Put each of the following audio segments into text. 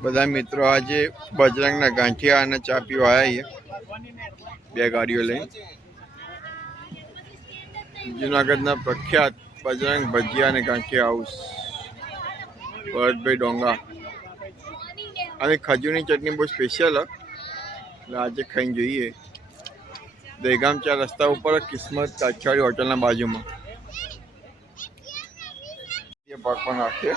બધા મિત્રો આજે બજરંગના ગાંઠિયા અને ચા પીવા આવ્યા છીએ બે ગાડીઓ લઈને જુનાગઢના પ્રખ્યાત બજરંગ ભજીયા અને ગાંઠિયા હાઉસ ભરતભાઈ ડોંગા અને ખજૂરની ચટણી બહુ સ્પેશિયલ એટલે આજે ખાઈને જોઈએ દહેગામ ચાર રસ્તા ઉપર કિસ્મત કાછવાડી હોટલના બાજુમાં એ પાક પણ નાખીએ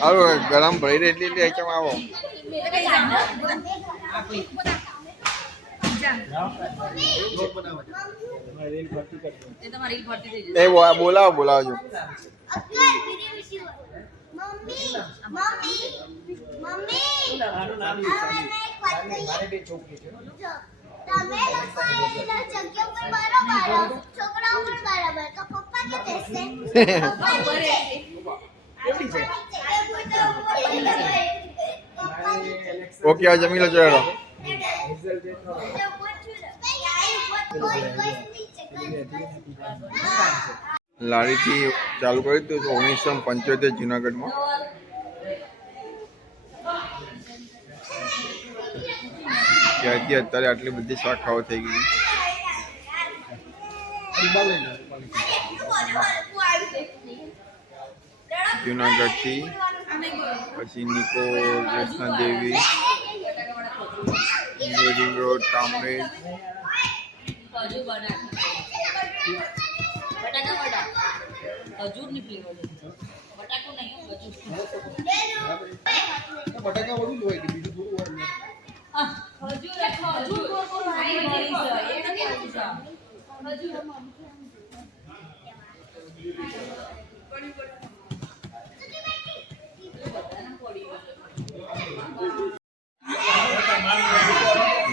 આવો ગરમ ભરી રહી એટલે એટલે આવો? એ બોલાવો બોલાવજો. તમે લોકો એના છોકરા નીચે. ઓકે આ જમી લો ચલો લારીથી ચાલુ કર્યું હતું ઓગણીસો પંચોતેર જુનાગઢમાં ત્યારથી અત્યારે આટલી બધી શાખાઓ થઈ ગઈ જુનાગઢથી પછી નિકો કૃષ્ણદેવી મોરી રોડ કામરેજ હજુ બના બટાકા વડા હજુર ની ફ્લેવર બટાકો નહીં હો, હજુર બટાકા વધુ જ હોય કે બીજું થોડું હોય ને.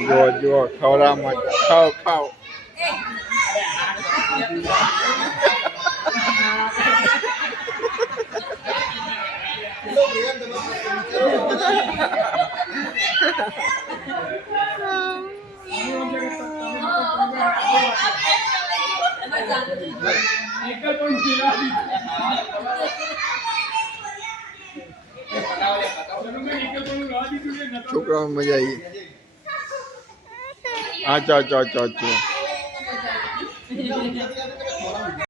જો જો ખવડાવમાં ખાઓ ખાઓ છોકરાઓ મજા આવી 啊叫叫叫叫。